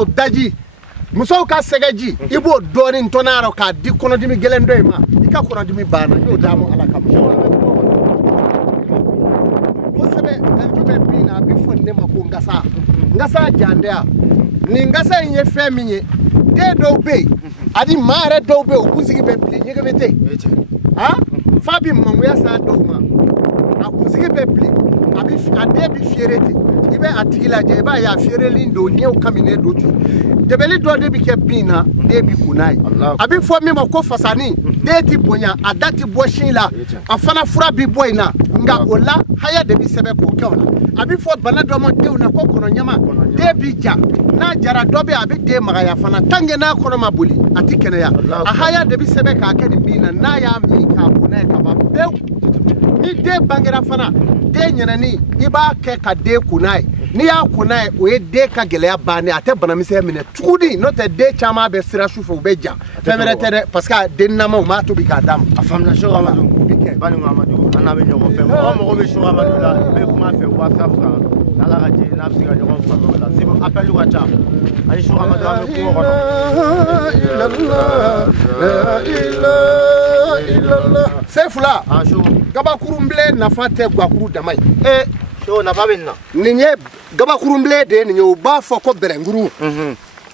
o daji muso ka segaji ibo doni ntonaro ka di kono dimi gelendo ma ika kono dimi bana yo damu ala kam ko sebe jube bina bi fonne mako ngasa jandea ni ngasa nye feminye de do be adi mare do be o kusigi be ple nyege bete ha fabi mamu ya sa do ma akusigi be ple abi ade bi fierete ibe atigila je ba ya fiere lindo nyew kamine do tu debeli do de bi ke bina de bi kunai abi fo mi mako fasani de ti bonya adati boshin la afana fura bi boyna nga ola haya de bi sebe ko kewla abi fo bana do mo de na ko kono nyama de bi ja na jara dobe abi de magaya fana tange na kono mabuli atikene ya ahaya de bi sebe ka ke ni bina na ya mi ka kunai ka ba bew ni de bangera fana de nyanani iba ke ka de kunai ni ya kunai o ye de ka geleya bani ate bana mi se mine tukudi no te de chama be sira shufu be ja femere tere parce que de nama ma to bi ka dam afamna show Amadou bani Amadou anabe nyoko fe mo be show Amadou la be kuma fe WhatsApp ka ala raje na bisiga nyoko fa la sibo appel lu wacha ay show Amadou am ko ko la ilaha illallah sefula ah show gabakurumble na fate gwakuru damai show na babinna ninye gabakurumble de ninye o ba fo ko berenguru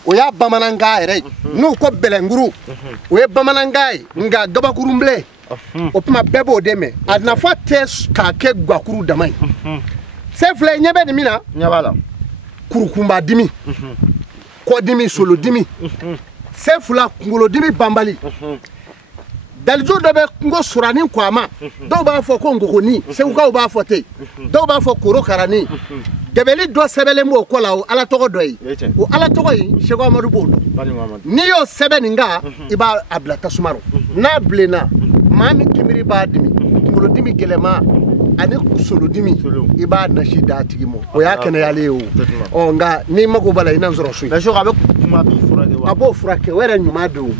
o ya bamananga ere no ko belenguru o ye bamananga nga gabakurumble o puma bebo deme adna fate ka ke gwakuru damai sefula nyebe ni mina nyabala kurukumba dimi ko dimi solo dimi sefula ngolo dimi bambali daljo do be ngo surani kwama do ba fo ko ngokoni se ko ba fo te do ba fo koro karani debeli do sebele mo ko lawo ala togo doyi o ala togo yi Sheikh Amadou Bodo ni yo sebeni nga iba abla tasumaro na blena mami kimiri ba dimi ngolo dimi gelema ani solo dimi iba na shida tigimo o ya kene yale o nga ni mako bala ina nzoro sui na shoga be kuma bi furake wa abo furake wera nyuma do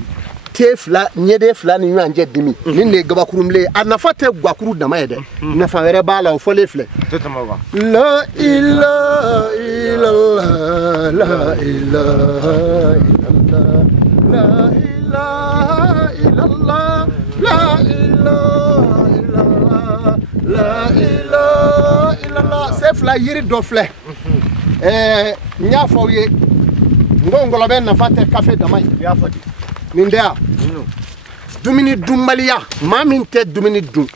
tefla nyede fla ni nyanje dimi ni ne gabakurumle anafate gwakuru damayede na fa were bala o fole fle tetamawa la ilaha illallah la ilaha illallah la ilaha illallah la ilaha illallah la ilaha illallah sefla yiri do fle nya fawye ngongolo ben nafate café damay ya fati Nindea dumini dumbaliya mamin te dumini dum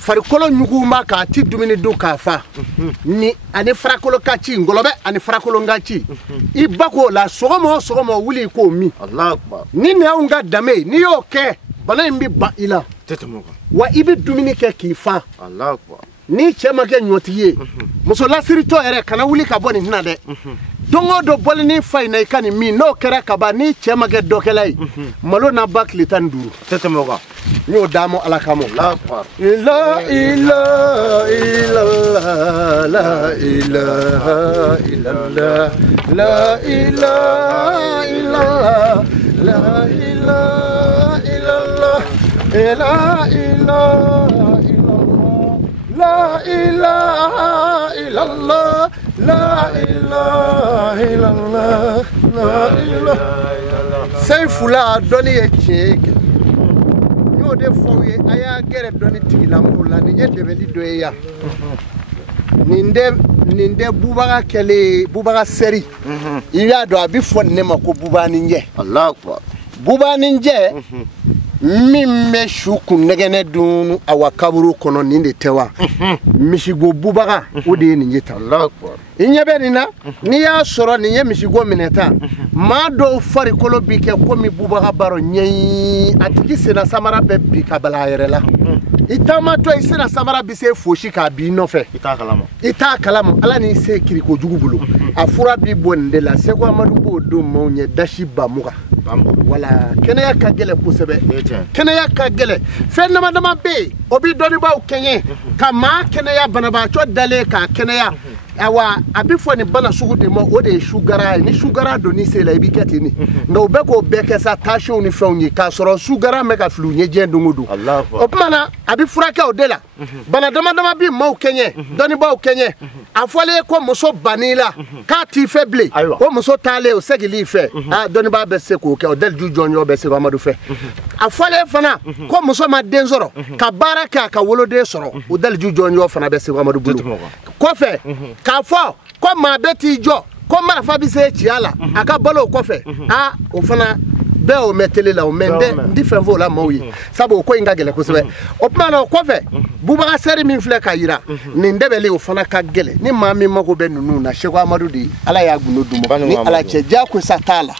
farikolo nyuguma ka ti dumini dum ka fa ni ani farakolo ka ci ngolobe ani farakolo ngaci ibako la sogomo wuli ko mi Allah akbar ni ne unga dame ni yo ke bana mbi ba ila tetemoka wa ibi dumini ke ki fa Allah akbar ni chema ke nyotiye muso lasiri to ere kana wuli ka boni hina de dongo do bolni fayna ikani mi no kera kaba ni chema ke dokelai malo na bakli tanduru tetemoka nyo damo ala kamo Allah akbar la ilaha illallah la ilaha illallah la ilaha illallah la ilaha illallah la ilaha La ilaha illallah, la ilaha illallah, la ilaha illallah. Seyfula doni ye cheke. Yo de foye aya gere doni tigilamula ni ye debeli doya. Ninde bubaga kele bubaga seri. Iya do abi fonne mako bubani nje. Allah akbar. Bubani nje. Mimme shuku negene dunu awakaburu kono ninde tewa mishigo bubaga odi ni nyita Allah akbar inyebe nina ni ya soro ni nye mishigo mineta ma do fari kolo bike ko mi bubaga baro nyei atiki sena samara be bika bala yerela itama to isena samara bi se foshi ka bi no fe ita kalama ala ni se kiriko jugubulu afura bi bonde la se ko Amadou Bodo mo nye dashi bamuga wala kene ya kagele kusebe kene ya kagele fenna madama be obi doni ba kenye kama kene ya banaba cho dale ka kene ya awa abi fo ni bana sugu de mo o de sugara ni sugara do ni se la ibi ketini no be ko be ke sa tasho ni fewni ka soro sugara me ka flu nye je ndungudu o mana abi furaka o de la bana dama bi mo kenye doni ba o kenye afole ko muso banila ka ti faible o muso tale o segili fe doni ba be se ko ke o del ju jonyo be se ko amadu fe afole fana ko muso ma denzoro ka baraka ka wolode soro o del ju jonyo fana be se ko amadu bulu ko fe ka fo ko ma beti jo ko mara fa bi se chiala aka bolo ko fe o fana be o metele la o mende ndi fe vo la moyi sabo ko inga gele ko sebe o pama ko fe buba seri min fle ka yira ni ndebele o fana ka gele ni mami mako be nunu na sheko amadu di ala ya gunu dumo ni ala cheja ko satala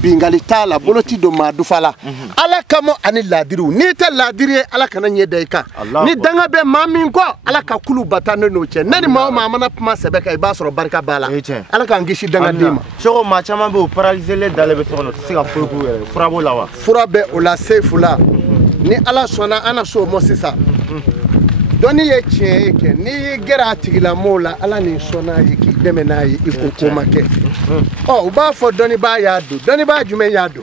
bingali tala boloti do ma dufala ala kamo ani ladiru ni te ladiri ala kana nye deika ni danga be mami ko ala ka kulu batane no che nani ma mama na pama sebe ka iba soro barka bala ala ka ngishi danga dima shoko ma chama be o paralyser le dale be sono sika fo Furabo lawa furabe o la sefula ni ala sona ana so mosisa doni ye cheke ni gera tigila mola ala ni sona yiki demena yi iko make o ba fo doni ba yadu doni ba jume yadu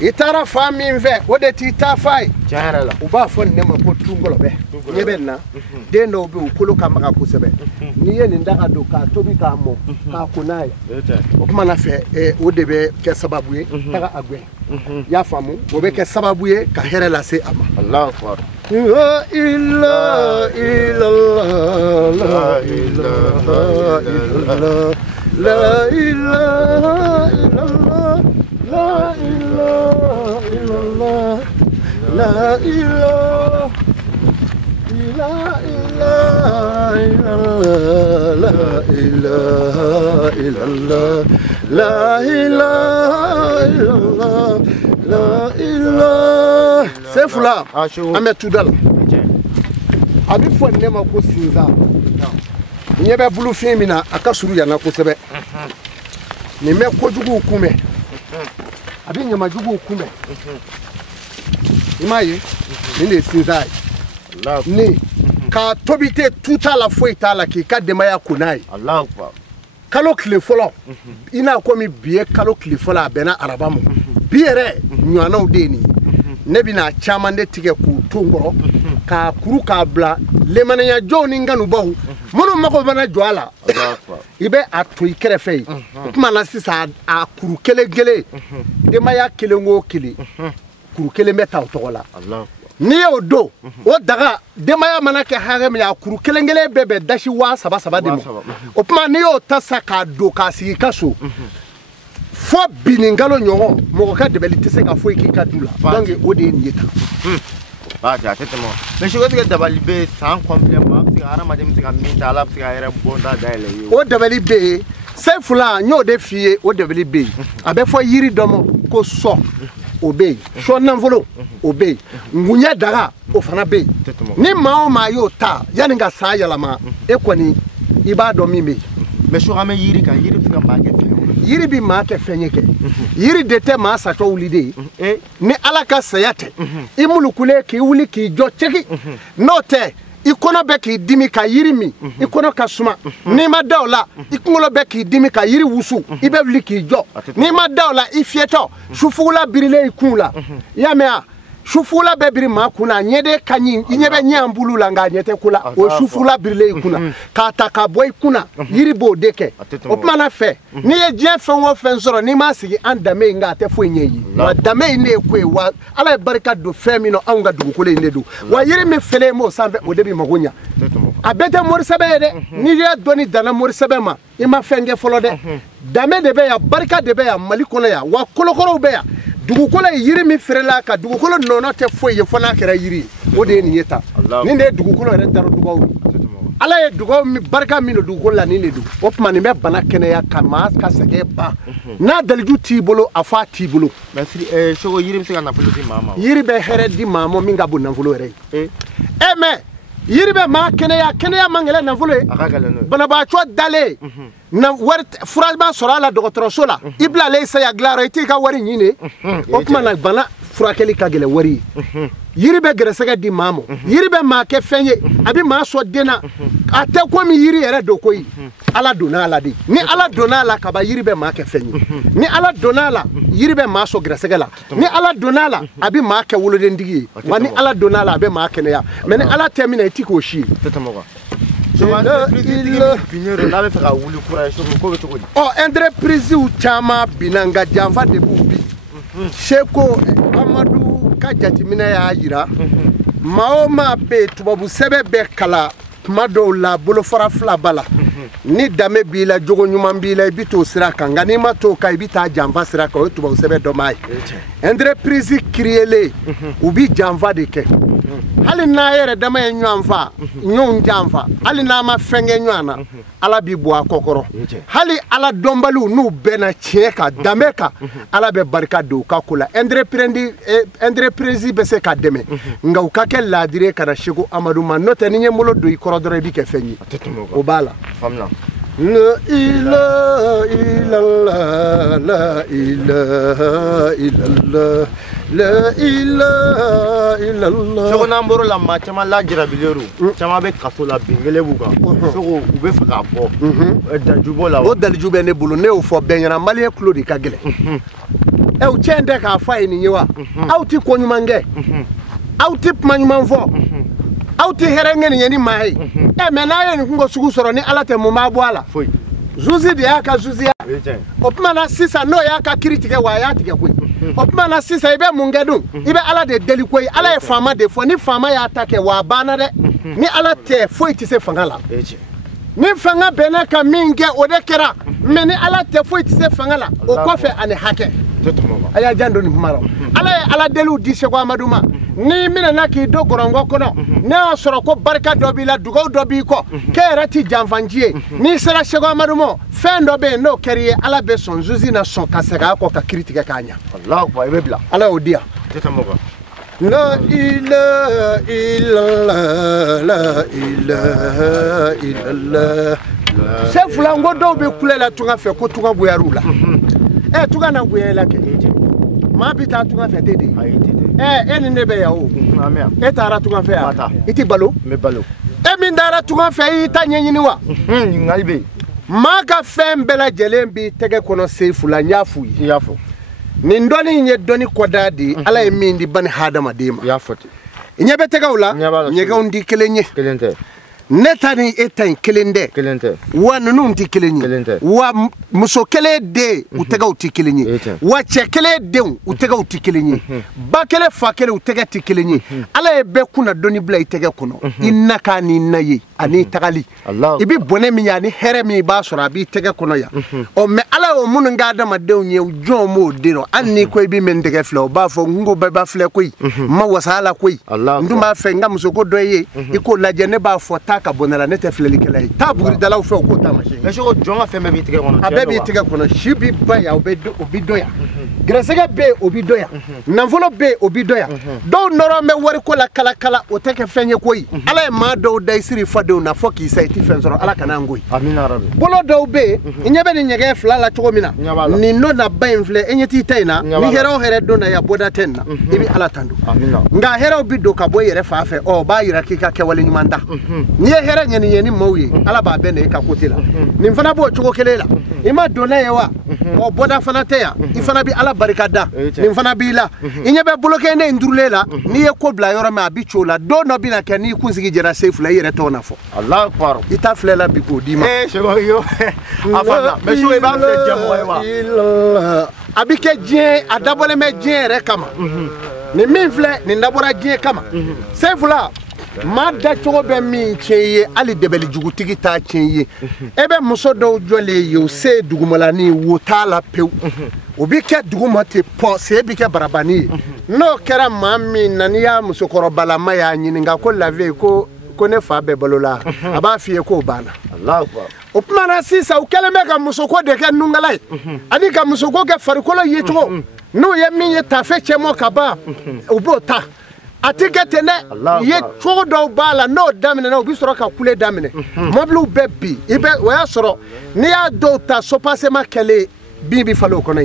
itara fami mve ode ti ta fai jarala o ba fo ne ma ko tungolo be yebenna de no be ukolo kamaka kusebe ni ye ni ndaga do ka tobi ka mo ka kunaya o kuma na fe o de be ke sababu ye taga agwe ya famu o be ke sababu ye ka here la se ama Allahu akbar la ilaha illallah la ilaha illallah la ilaha illallah la ilaha illallah la ilaha la ilaha illallah la ilaha illallah la ilaha c'est fula ame tudala abi fo nema ko sinza nyebe bulu femina akasuru yana ko sebe ni me ko jugu kume abi nyama jugu kume imaye ni ne sinza ni ka tobite tuta la foita la ki ka demaya kunai Allahu akbar kalo kile folo ina ko mi biye kalo kile fola bena arabamu biere nyana udeni nebi na chama de tige ku tongoro ka kuru ka bla le mananya joni nganu bahu mono mako bana joala ibe atu ikerefe kuma na sisa a kuru kele demaya kele ngo kele kuru kele meta otola Allah ni o do o daga demaya manake harem ya kuru kelengele bebe dashi wa saba demo o puma ni o tasa ka do ka sigi kaso fo biningalo nyoro mo ka debeli tese ka fo iki ka dula donc o de nyeta ja tete mo mais je veux dabali be sans complètement si ara madem si ka minta ala si ka era bonda daile yo o dabali be c'est fula nyo de fie o dabali be abe fo yiri domo ko so obey so nanvolo obey ngunya daga o fana be ni mao ma yo ta yani nga sa yalama e kwani ibado mimi mais so rame yiri ka yiri fika ma ke fe yiri bi ma ke fenyeke yiri de te ma sa to ulide ni alaka sayate imulukule ki wuli ki jo cheki note ikono be ki dimi ka yiri mi ikono kasuma ni ma dawla ikono be ki dimi ka yiri wusu ibe wuli ki jo ni ma dawla ifieto shufula birile ikula ya mea shufula be biri ma kuna nyede kanyi nyebe nyambulu la nga nyete kula o shufula birile ikuna ka taka boy kuna yiri bo deke o mana fe ni ye je fe wo fe nsoro ni ma sigi andame nga te fo nyeyi wa dame ne kwe wa ala barka do fe mi no anga dugu kole ne do wa yiri mi fele mo sanve o debi magonya abete mor sebe de ni ye doni dana mor sebe ma ima fenge folo de dame de be ya barka de be ya malikono ya wa kolokoro be ya dugukolo yiri mi ferela ka dugukolo nono te foye fona kera yiri o de ni yeta ni ne dugukolo re daro dugaw ala ye dugaw mi barka mi no dugukolo la ni ne du o puma ni me bana kene ya kama ka sege ba na dalju tibolo afa tibolo merci shogo yiri mi se kana folo di mama yiri be here di mama mi ngabo na folo re me yiri be ma kene ya mangele na folo bana ba cho dale na war furajba sora la docteur sola ibla le sa ya glaro iti ka wari nyine o kuma na bana furakɛli ka gɛlɛ wari yiri bɛ gɛrɛsɛgɛ di maa ma yiri bɛ maa kɛ fɛn ye a bɛ maa sɔn den na a tɛ komi yiri yɛrɛ don koyi ala donna a la de ni ala donna a la kaba yiri bɛ maa kɛ fɛn ye ni ala donna a la yiri bɛ maa sɔn gɛrɛsɛgɛ la ni ala donna a la a bɛ maa kɛ wolodentigi ye wa ni ala donna a la a bɛ maa kɛnɛya mais ni ala tɛ min na i ti k'o si ye entreprise caman binna nka janfa de b'u bi Seko Amadou ka jateminɛ y'a yira maa o maa bɛ yen tubabu sɛbɛn bɛ kalan tuma dɔw la bolofara fila b'a la ni danbe b'i la jogo ɲuman b'i la i bɛ t'o sira kan nka n'i ma t'o kan i bɛ taa janfa sira kan o ye tubabu sɛbɛn dɔ m'a ye entreprise créée u bɛ janfa de kɛ hali n'a yɛrɛ dama ye ɲɔgɔn fa ɲɔgɔn janfa hali n'a ma fɛn kɛ ɲɔgɔn na ala b'i bɔ a kɔ kɔrɔ hali ala dɔnbaliw n'u bɛnna tiɲɛ kan danbe kan ala bɛ barika don u ka ko la entreprise bɛ se ka dɛmɛ nka u ka kɛ laadire ka na Seko Amadou ma n'o tɛ ni n ye n bolo don i kɔrɔ dɔrɔn i bɛ kɛ fɛn ye o b'a la. La ilaha illallah la ilaha illallah la ilaha illallah Seko n'an bɔr'o la maa caman lajarabilen don caman bɛ kaso la bingele b'u kan Seko u bɛ fɛ k'a bɔ daliju b'o la o daliju bɛ ne bolo ne y'o fɔ bɛɛ ɲɛna maliyɛn tulo de ka gɛlɛn u tiɲɛ tɛ k'a fɔ a ye nin ye wa aw ti ko ɲuman kɛ aw ti kuma ɲuman fɔ aw ti hɛrɛ ŋɛni ye ni maa ye mais n'a ye nin kungo sugu sɔrɔ ni ala tɛ mun b'a bɔ a la zuzi de y'a ka zuziya o tuma na sisan n'o y'a ka kiri tigɛ wa a y'a tigɛ koyi o tuma na sisan i bɛ mun kɛ dun i bɛ ala de deli koyi ala ye faama de fɔ ni faama y'a ta kɛ wa a banna dɛ ni ala tɛ foyi tɛ se fanga la ni fanga bɛnna ka min kɛ o de kɛra mais ni ala tɛ foyi tɛ se fanga la o kɔfɛ ani hakɛ a y'a jan don nin kuma la ala ye ala deliw di Seko Amadou ma ni minɛna k'i do gɔrɔngɔ kɔnɔ ne y'a sɔrɔ ko barika dɔ b'i la dugawu dɔ b'i kɔ k'e yɛrɛ ti janfanci ye n'i sera Seko Amadou ma fɛn dɔ bɛ yen n'o kɛr'i ye ala bɛ sɔn zuzi na sɔn ka segin a kɔ ka kiri tigɛ k'a ɲa ala y'o di yan. La ilaha illallah la ilaha illallah se fulango dɔw bɛ kule la tunga fɛ ko tunga goyar'u la tunga na goya la kɛ maa bi taa tunga fɛ tɛ de e ni ne bɛ yan o e taara tunga fɛ yan i ti balo e min taara tunga fɛ i y'i ta ɲɛɲini wa ɲininkali bɛ yen maa ka fɛn bɛɛ lajɛlen b'i tɛgɛ kɔnɔ sefu la n y'a f'u ye nin dɔnni in ye dɔnni kɔda de ye ala ye min di bani hadamaden ma i ɲɛ bɛ tɛgɛw la ɲɛgɛnw di kelen ye ne ta ni e ta in kelen tɛ wa ninnu tɛ kelen ye wa muso kelen den u tɛgɛw tɛ kelen ye wa cɛ kelen denw u tɛgɛw tɛ kelen ye ba kelen fa kelen u tɛgɛ tɛ kelen ye ala ye bɛɛ kunna dɔnni bila i tɛgɛ kɔnɔ i na k'a ni na ye ani tagali i bɛ bɔnɛ min ye ani hɛrɛ min i b'a sɔrɔ a b'i tɛgɛ kɔnɔ yan mais ala y'o minnu ka adamadenw ye jɔn m'o den dɔn hali n'i ko i bɛ mɛ n tɛgɛ filɛ o b'a fɔ n ko bɛɛ b'a filɛ koyi n ma wasa a la koyi n dun b'a fɛ n ka musoko dɔ ye i k'o lajɛ ne b'a fɔ taa ka bɔ ne la ne tɛ filɛlikɛla ye taa buguridalaw fɛ o k'o ta machine mais Seko jɔn ka fɛn bɛɛ b'i tɛgɛ kɔnɔ a bɛɛ b'i tɛgɛ kɔnɔ si bi ba yan o bi dɔ yan gɛrɛsɛgɛ bɛ yen o bi dɔ yan nafolo bɛ yen o bi dɔ yan dɔw nɔrɔ bɛ wariko la kala o tɛ kɛ fɛn ye koyi ala ye maa dɔw da i siri fadenw na fɔ k'i sa i ti fɛn sɔrɔ ala kana n koyi bolo dɔw bɛ yen i ɲɛ bɛ nin ɲɛgɛn fila la cogo min na nin don na ba in filɛ e ɲɛ t'i ta in na ni hɛrɛ o hɛrɛ don na ya bɔda tɛ nin na i bɛ ala tanto nka hɛrɛw bi don ka bɔ i yɛrɛ fa fɛ o b'a yira k'i ka kɛwale ɲuman ta n'i ye hɛrɛ ɲɛni ni maaw ye ala b'a bɛn na i ka kote la nin fana b'o cogo kelen la i ma don n'a ye wa o bɔda fana tɛ yan i fana bɛ ala barika da nin fana b'i la i ɲɛ bɛ bolokɛnɛ in durulen la n'i ye ko bila yɔrɔ min a bi cogo la don dɔ bɛ na kɛ n'i kunsigi jɛra sefu la i yɛrɛ t'o na fɔ i ta filɛ la bi k'o d'i ma a bɛ kɛ diɲɛ a dabɔlen bɛ diɲɛ yɛrɛ kama nin min filɛ nin dabɔra diɲɛ kama sefu la maa da cogo bɛ min tiɲɛ i ye hali dɛbɛli jugutigi t'a tiɲɛ i ye e bɛ muso dɔw jɔlen ye o se dugumalanin wo t'a la pewu o bi kɛ duguma ten pɔ se bi kɛ barabani ye n'o kɛra maa min na n'i y'a musokɔrɔbalama y'a ɲininka ko lafiya ko ne fa bɛɛ balo la a b'a f'i ye k'o banna o tuma na sisan u kɛlen bɛ ka musoko de kɛ nungala ye ani ka musoko kɛ farikolo ye cogo n'u ye min ye tafe cɛmɔ ka ban u b'o ta a ti kɛ ten dɛ ye cogo dɔw b'a la n'o daminɛna u bi sɔrɔ ka kule daminɛ mobiliw bɛ bi o y'a sɔrɔ n'i y'a dɔw ta sopasema kɛlen bibi falo kono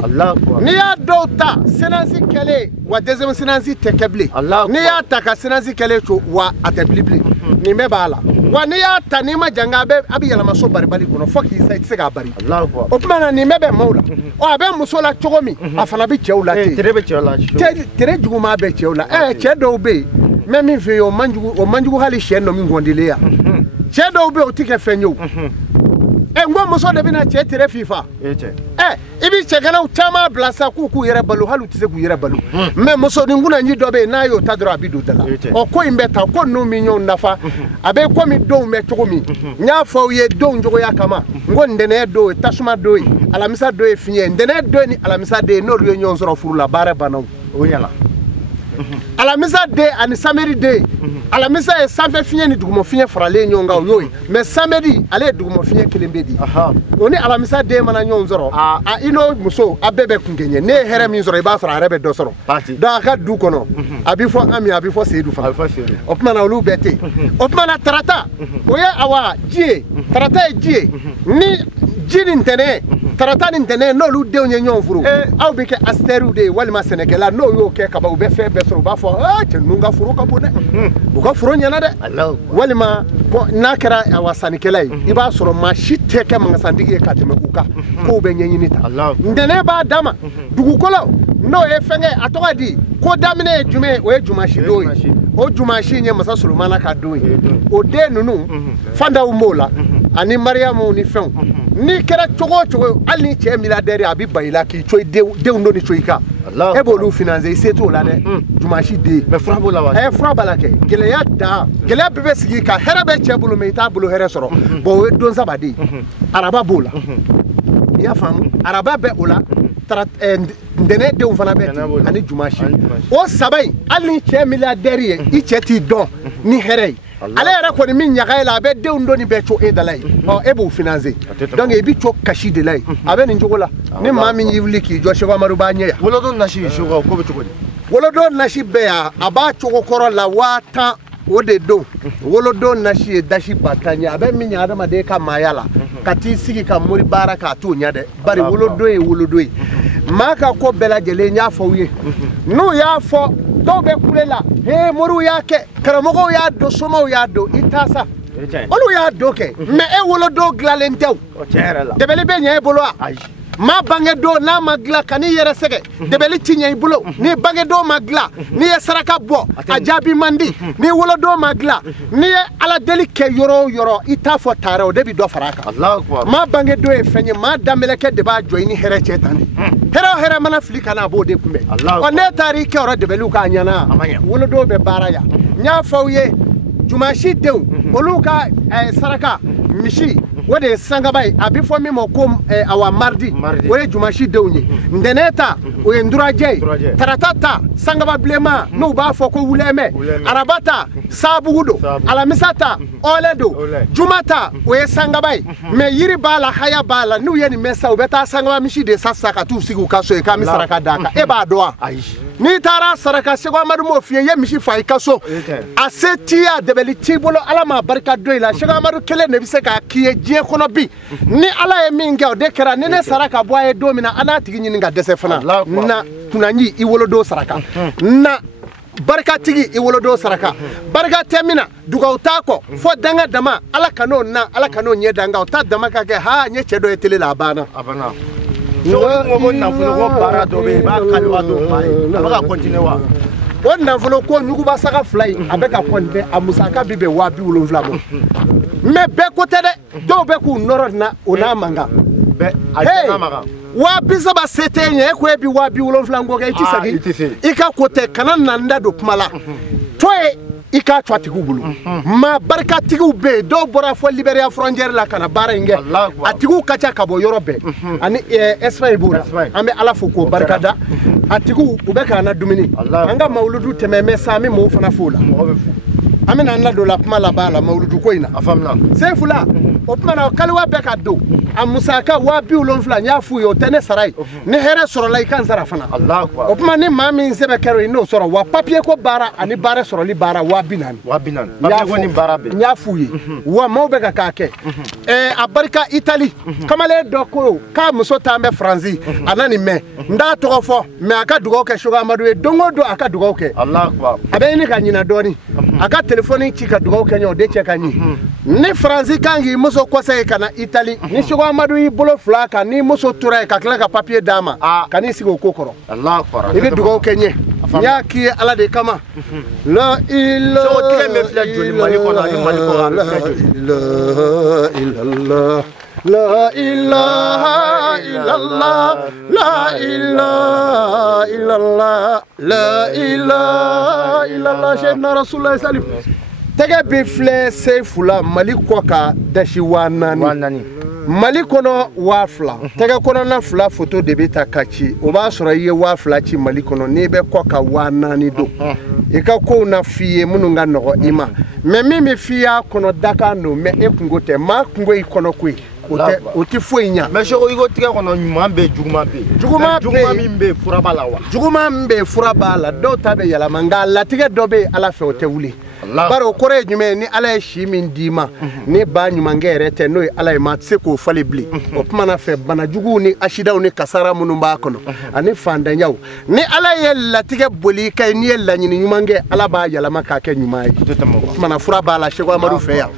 ni ya dota senansi kele wa deuxième senansi tekebli ni ya taka senansi kele cho wa ateblibli ni me bala wa ni ya ta ni ma janga be abi yala maso bari bali kono foki sai tsega bari o kuma ni me be maula o abe musola chogomi afana bi chewla te tere juguma be chewla che do be me mi fi o manjugu hali sheno mi ngondile ya che do be o tike fenyo ngo muso de bina che tere fifa ibi chegana uchama blasa ku yere balu halu tise ku yere balu me muso ni nguna nyi dobe na yo tadro abidu dala o ko imbeta ko no mi nyon nafa abe ko mi do me choko mi nya fo ye do njogo ya kama ngo ndene do tasuma do alamisa do e finye ndene do ni alamisa de no ru nyon zoro furu la bare banaw o yala alamisa de ani samedi de alamisa e sanfɛ fiɲɛ ni dugumo fiɲɛ faralen ɲɔgɔn kan o y'o ye mais samedi ale ye dugumo fiɲɛ kelen bɛ di o ni alamisa de mana ɲɔgɔn sɔrɔ a i n'o muso a bɛɛ bɛ kunkɛɲɛ ne ye hɛrɛ min sɔrɔ i b'a sɔrɔ a yɛrɛ bɛ dɔ sɔrɔ donc a ka du kɔnɔ a bɛ fɔ Ami a bɛ fɔ Seyidu fana o tuma na olu bɛɛ tɛ yen o tuma na tarata o ye awa ji ye tarata ye ji ye ni ji ni ntɛnɛn tarata ni ntɛnɛn n'olu denw ye ɲɔgɔn furu aw bɛ kɛ asitɛriw de ye walima sɛnɛkɛla n'o y'o kɛ kaban u bɛ fɛn bɛɛ sɔrɔ u b'a fɔ cɛ ninnu ka furu ka bon dɛ u ka furu ɲɛna dɛ walima n'a kɛra awa sannikɛla ye i b'a sɔrɔ maa si tɛ kɛ mangasantigi ye ka tɛmɛ u kan k'o bɛ ɲɛɲini ta ntɛnɛn b'a d'a ma dugukolo n'o ye fɛnkɛ a tɔgɔ di ko daminɛ ye jumɛn o ye jumasi don ye o jumasi ye masa Solomana ka don ye o den ninnu fandaw m'o la ani Mariyamu ni fɛnw n'i kɛra cogo o cogo hali ni cɛ milliardaire a bɛ ban i la k'i co denw dɔ ni co i kan e b'olu financer i se t'o la dɛ jumasi den mais fura b'o la wa fura b'a la kɛ gɛlɛya dan gɛlɛya bɛɛ bɛ sigi kan hɛrɛ bɛ cɛ bolo mais i t'a bolo hɛrɛ sɔrɔ bon o ye don saba de ye araba b'o la i y'a faamu araba bɛ o la ntɛnɛn denw fana bɛ ten ani jumasi o saba in hali ni cɛ milliardaire ye i cɛ t'i dɔn ni hɛrɛ ye ale yɛrɛ kɔni min ɲaga la a bɛ denw dɔ ni bɛɛ co e dala ye e b'o financer donc i bi co kasi de la ye a bɛ nin cogo la ni maa min y'i wuli k'i jɔ Seku Amadu b'a ɲɛ yan wolodon nasi Seku ko bɛ cogo di wolodon nasi bɛɛ yan a b'a cogo kɔrɔ la 5000 o de don wolodon nasi ye dasi ba 10 ye a bɛ min ɲɛ adamaden ka maaya la ka t'i sigi ka mori baara k'a t'o ɲɛ dɛ bari wolodon ye wolodon ye maa ka ko bɛɛ lajɛlen y'a fɔ u ye n'u y'a fɔ dɔw bɛ kule la moriw y'a kɛ karamɔgɔw y'a dɔn somaw y'a dɔn i t'a sa olu y'a dɔn kɛ mais e wolodon dilanlen tɛ o dɛbɛli bɛ ɲɛ e bolo wa ma bange don n'a ma dilan ka n'i yɛrɛ sɛgɛ dɛbɛli ti ɲɛ i bolo ni bange don ma dilan n'i ye saraka bɔ a jaabi man di ni wolodon ma dilan n'i ye ala deli kɛ yɔrɔ o yɔrɔ i t'a fɔ taara o de bɛ dɔ fara a kan ma bange don ye fɛn ye maa danbɛlɛkɛ de b'a jɔ i ni hɛrɛ cɛ tan de hɛrɛ o hɛrɛ mana fili kana a b'o de kunbɛn ɔ n'e taara i kɛ yɔrɔ dɛbɛliw k'a ɲɛna wolodon bɛ baara yan n y'a fɔ aw ye jumasi denw olu ka saraka misi o de ye sangaba ye a bɛ fɔ min ma ko awa mardi o ye jumasi denw ye ntɛnɛn ta o ye ndurajɛ ye tarata ta sangaba bilenman n'u b'a fɔ ko wulɛmɛ araba ta saabugu don alamisa ta ɔɔlɛ don juma ta o ye sangaba ye mais yiri b'a la haya b'a la n'u ye nin mɛn sa u bɛ taa sangaba misi de sa ka t'u sigi u ka so ye k'an bɛ saraka d'a kan e b'a dɔn wa n'i taara saraka Seku Amadu m'o f'i ye i ye misi fa i ka so a se t'i ye a dɛbɛli t'i bolo ala m'a barika don i la Seku Amadu kelen de bɛ se k'a k'i ye diɲɛ kɔnɔ bi ni ala ye min kɛ o de kɛra ni ne sara ka bɔ a ye don min na an n'a tigi ɲini ka dɛsɛ fana na kunanji i wolodon saraka na barikatigi i wolodon saraka barika tɛ min na dugawu t'a kɔ fɔ danga dama ala kan'o na ala kan'o ɲɛ danga o ta dama ka kɛ n ye cɛ dɔ ye tele la a banna ko nafolo ko baara dɔ bɛ yen i b'a kaliwa dɔw ma ye a bɛ ka continuer wa o nafolo ko ɲuguba saga 2 in a bɛ ka continuer a musaka bi bɛn 70,000 ma mais bɛɛ ko tɛ dɛ dɔw bɛ k'u nɔrɔ na o n'a mankan 70,000 se tɛ ɲɛ e ko e bi 70,000 ko kɛ i tɛ segin i ka ko tɛ kana na n da don kuma la to ye i k'a to a tigiw bolo maa barikatigiw bɛ yen dɔw bɔra fɔ Libéria frontière la ka na baara in kɛ a tigiw ka ca ka bɔ yɔrɔ bɛɛ ani Espagne b'o la an bɛ ala fo k'o barikada a tigiw u bɛ k'an na dumuni an ka mawuludu tɛmɛ mais sa an bɛ mɔɔw fana fo o la amena na do la kuma la bala mauludu ko ina afamna sefula o kuma na kalwa be ka do amusaka wa bi ulon fla nya fu yo tene sarai ne here soro lai kan sara fana Allah akbar o kuma ni mami sebe kero no soro wa papier ko bara ani bara soro li bara wa binan papier ko ni bara be nya fu yi wa mo be ka kake abarika Italy kamale doko ka muso tambe franzi anani me nda to fo me aka dugo ke Sugar Amadou e dongo do aka dugo ke Allah akbar abe ni ka nyina doni aka telephone ci ka dugo ke nyo de che ka ni ni franzi kangi muso ko se kana Italy ni Sugar Amadou yi bolo flaka ni muso tura ka kala ka papier dama kani sigo kokoro Allah akbar ibe dugo ke nye nya ki ala de kama la ilaha illallah la ilaha illallah la ilaha illallah la ilaha illallah sayyidina rasulullah sallallahu alaihi wasallam tege bifle sefula maliko ka dashi wanani malikono wafla tege kono na fla photo de beta kachi o ba soro ye wafla chi malikono ne be koka wanani do e ka ko na fiye mununga no ima me mimi fiya kono daka no me e kungote ma kungo ikono kwe oti foinya me so igo tika kono nyuma be juguma mbe furabala wa juguma mbe furabala do tabe yala manga la tige dobe ala fe o te wuli baro kore nyume ni ala shi min dima ni ba nyuma ngere te no ala ma tse ko fale bli o kuma na fe bana jugu ni ashida ni kasara munu ba kono ani fanda nyaw ni ala ye la tige boli kay ni la nyini nyuma nge ala ba yala maka ke nyuma yi kuma na furabala Sugar Amadou fe ya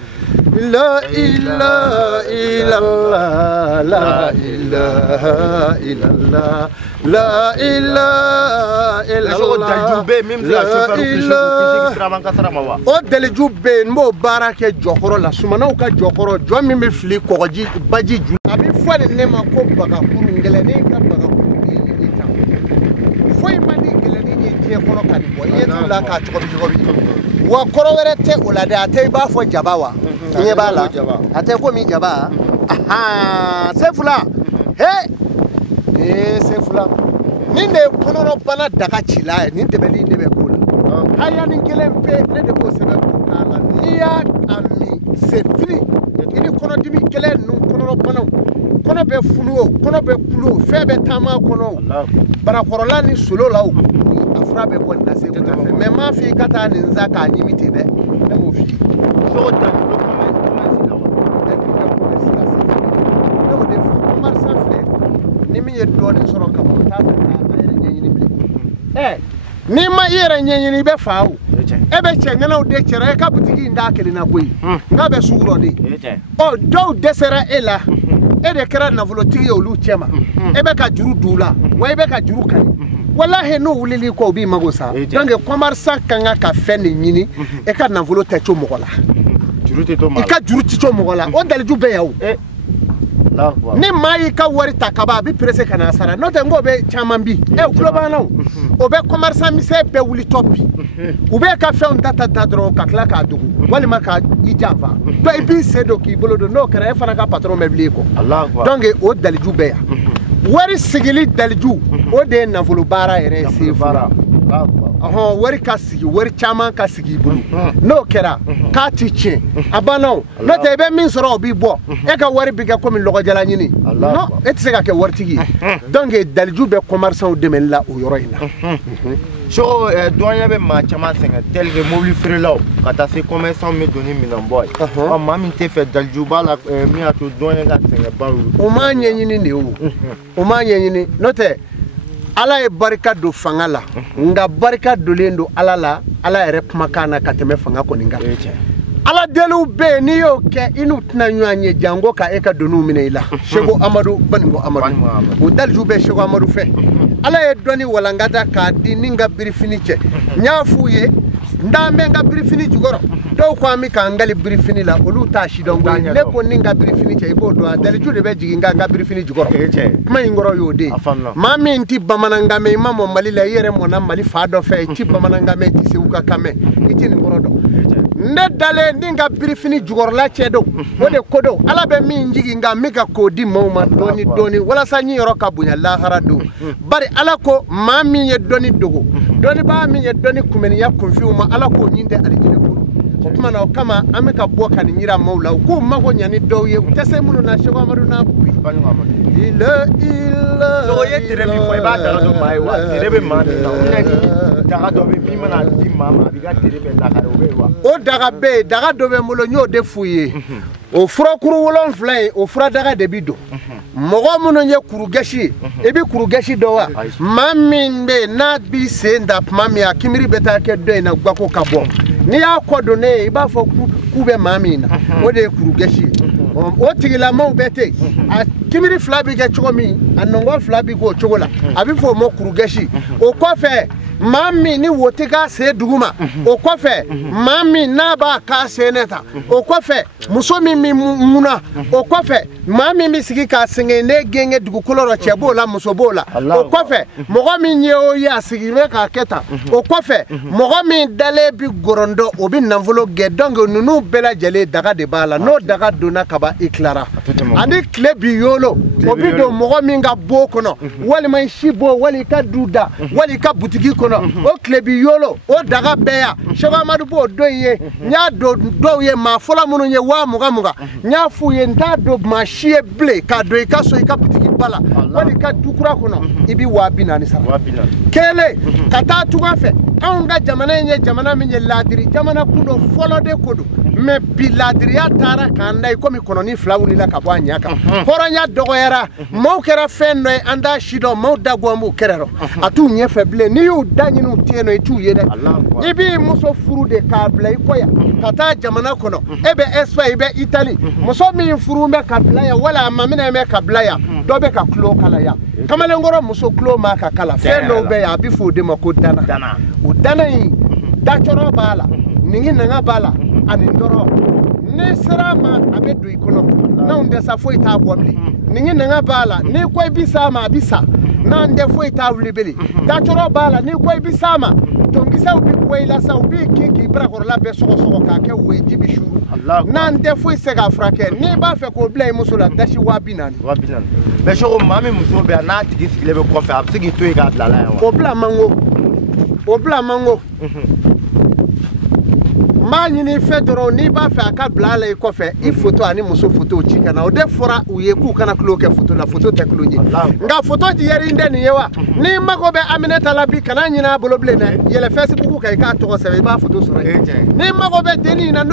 la ilaha illallah la ilaha illallah la ilaha illallah o dele jubbe mbo barake jokoro la sumana ka jokoro jo mi me fili kogoji baji ju abi fone ne ma ko baga kurungele ne ka baga kurungele ta foi mani gele ne je kono kan bo yetu la ka chokobi wa korowere te ulade ate ba fo jabawa nye bala ate ko mi jaba aha sefula sefula ninde kono bana daga chila ni debeli ne be kola aya ni kelempe ne de ko sebe ko kala niya ami c'est fini ini kono dimi kele nu kono bana kono be fuluo kono be kulo febe tama kono bara korola ni solo lawo afra be bon na se ko mais ma fi kata ni nzaka nyimite be na mo fi so ta ni mi ye doni soro ka mo ta fa ayere nyini bi ni ma yere nyini be faawo e be chengena o de chere ka butigi nda kele na koyi nga be suguro de o do desera ela e de kera na volotigi olu chema e be ka juru dula wa e be ka juru kani wallahi no wulili ko bi magosa donc commerçant kanga ka fe ni nyini e ka na volote cho mogola juru ti to ma e ka juru ti cho mogola o dal jube yawo ni mai ka wari takaba bi presse kana sara no tengo be chamambi global o be commerçant mi se be wuli topi o be ka fe on data dadro ka kla ka dugu wali maka ijava to e bi sedo ki bolodo no kara e fana ka patron mebli ko donc o dalju be ya wari sigili dalju o de na volo bara ere se fara wari ka sigi wari chama ka sigi bulu no kera ka tiche abano no te be min soro bi bo e ka wari biga ko min logo jala nyini no et se ka ke wartigi donc dalju be commerçant de men la o yoro ina so doanya be ma chama senga tel que mobile free law kata se commerçant me donner minan boy o ma min te fe dalju bala mi ato doanya ga senga baru o ma nyini ne o ma nyini no te ala e barika do fanga la nga barika do lendo ala la ala ere kumakana kateme fanga ko ninga ala delu be ni yo ke inu tna nyanye jango ka e ka donu mine ila Sugar Amadou bango Amadou o dalju be Sugar Amadou fe ala e doni walangata ka di ninga birifini che nyafu ye ndambe nga birifini jugoro do ko ami ka ngali birifini la olu ta shidongo le ko ninga birifini che ibo do dalju de be jigi nga birifini jugoro kuma ingoro yo de mami nti bamananga me mamo mali la yere mona mali fa do fe ti bamananga me ti se uka kame iti ngoro do nde dale ninga birifini jugoro la chedo wode kodo ala be mi njigi nga mika ko di mawma doni wala sa nyi yoro ka bunya la harado bari ala ko mami ye doni dogo doni ba mi ye doni kumeni ya konfiuma ala ko nyinde alijine ko o kuma na o kama an bɛ ka bɔ ka nin yira maaw la u k'u mago ɲa ni dɔw ye u tɛ se minnu na Seku Amadu n'a bu ye sogo ye tere min fɔ i b'a daga dɔ maa ye wa tere bɛ maa min na o bɛna ni daga dɔ bɛ min mana di maa ma a b'i ka tere bɛɛ dakari o bɛ yen wa o daga bɛ yen daga dɔ bɛ n bolo n y'o de f'u ye o furakuru 7 ye o fura daga de bi don mɔgɔ minnu ye kurugɛsi ye i bɛ kurugɛsi dɔn wa maa min bɛ yen n'a b'i sen da tuma min a kimiri bɛ taa kɛ dɔ in na gako ka bɔ n'i y'a kɔ don ne ye i b'a fɔ k'u bɛ maa min na o de ye kurugɛsi ye o tigilamaw bɛ ten a kimiri 2 bɛ kɛ cogo min a nɔngɔn 2 bɛ k'o cogo la a bɛ fɔ o ma kurugɛsi o kɔfɛ maa min ni wo tɛ k'a sen duguma o kɔfɛ maa min n'a b'a k'a sen ne ta o kɔfɛ muso min bɛ munna o kɔfɛ maa min bɛ sigi k'a sɛgɛn ne gɛngɛ dugukolo rɔ cɛ b'o la muso b'o la o kɔfɛ mɔgɔ min ye o ye a sigilen k'a kɛ tan o kɔfɛ mɔgɔ min dalen bɛ gorondɔ o bɛ nafolo gɛ donc ninnu bɛɛ lajɛlen daga de b'a la n'o daga donna ka ban i tilara ani tile bi yolo o bɛ don mɔgɔ min ka bon kɔnɔ walima si bon wali i ka du da wali i ka butigi kɔnɔ o tile bi yolo o daga bɛɛ ya Seku Amadu b'o dɔn ye n y'a dɔn dɔw ye maa fɔlɔ minnu ye 20,000 n y'a f'u ye n t'a dɔn maa si ye bilen k'a don i ka so i ka butigi ba la wali i ka du kura kɔnɔ i bɛ 40,000 sara kelen ka taa tugan fɛ anw ka jamana in ye jamana min ye laadiri jamana kun dɔ fɔlɔ de ko don mais bi laadiriya taara k'an da i komi kɔnɔni 2 wulila ka bɔ a ɲɛ kan hɔrɔnya dɔgɔyara maaw kɛra fɛn dɔ ye an t'a si dɔn maaw da gɔn b'u kɛrɛ rɔ a t'u ɲɛfɛ bilen n'i y'u da ɲini u tɛ yen nɔ i t'u ye dɛ i b'i muso furu de k'a bila i kɔ yan ka taa jamana kɔnɔ e bɛ Espagne i bɛ Italie muso min furu bɛ ka bila yan wala a maminɛ bɛ ka bila yan dɔ bɛ ka tulo kala yan kamalenkɔrɔ muso tulo ma ka kala fɛn dɔw bɛ yan a bɛ fɔ o de ma ko dana o dana in dacɔrɔ b'a la nigi nanga b'a la ani ndɔrɔ ni sera ma a bɛ don i kɔnɔ n'anw dɛsɛ foyi t'a bɔ bilen nigi nanga b'a la n'i ko i bɛ s'a ma a bɛ sa n'an tɛ foyi t'a wuli bilen dacɔrɔ b'a la n'i ko i bɛ s'a ma tonkisɛw bɛ bɔ i la sa u b'i kin k'i barakɔrɔla bɛɛ sɔgɔsɔgɔ k'a kɛ woyi ji bɛ suru n'an tɛ foyi se k'a furakɛ n'i b'a fɛ k'o bila i muso la dasi 40,000 mais Seku maa min muso bɛ yan n'a tigi sigilen bɛ kɔfɛ a bɛ se k'i to yen k'a bila la yan wa o bila man go m'a ɲini fɛ dɔrɔn n'i b'a fɛ a ka bila a la i kɔfɛ i photo ani muso photo ci ka na o de fɔra u ye k'u kana tulo kɛ photo la photo tɛ tulo ye nka photo diyara n tɛ nin ye wa n'i mago bɛ Aminata la bi kana ɲinɛ a bolo bilen dɛ yɛlɛ Facebook kan i k'a tɔgɔ sɛbɛn i b'a photo sɔrɔ yen n'i mago bɛ dennin in na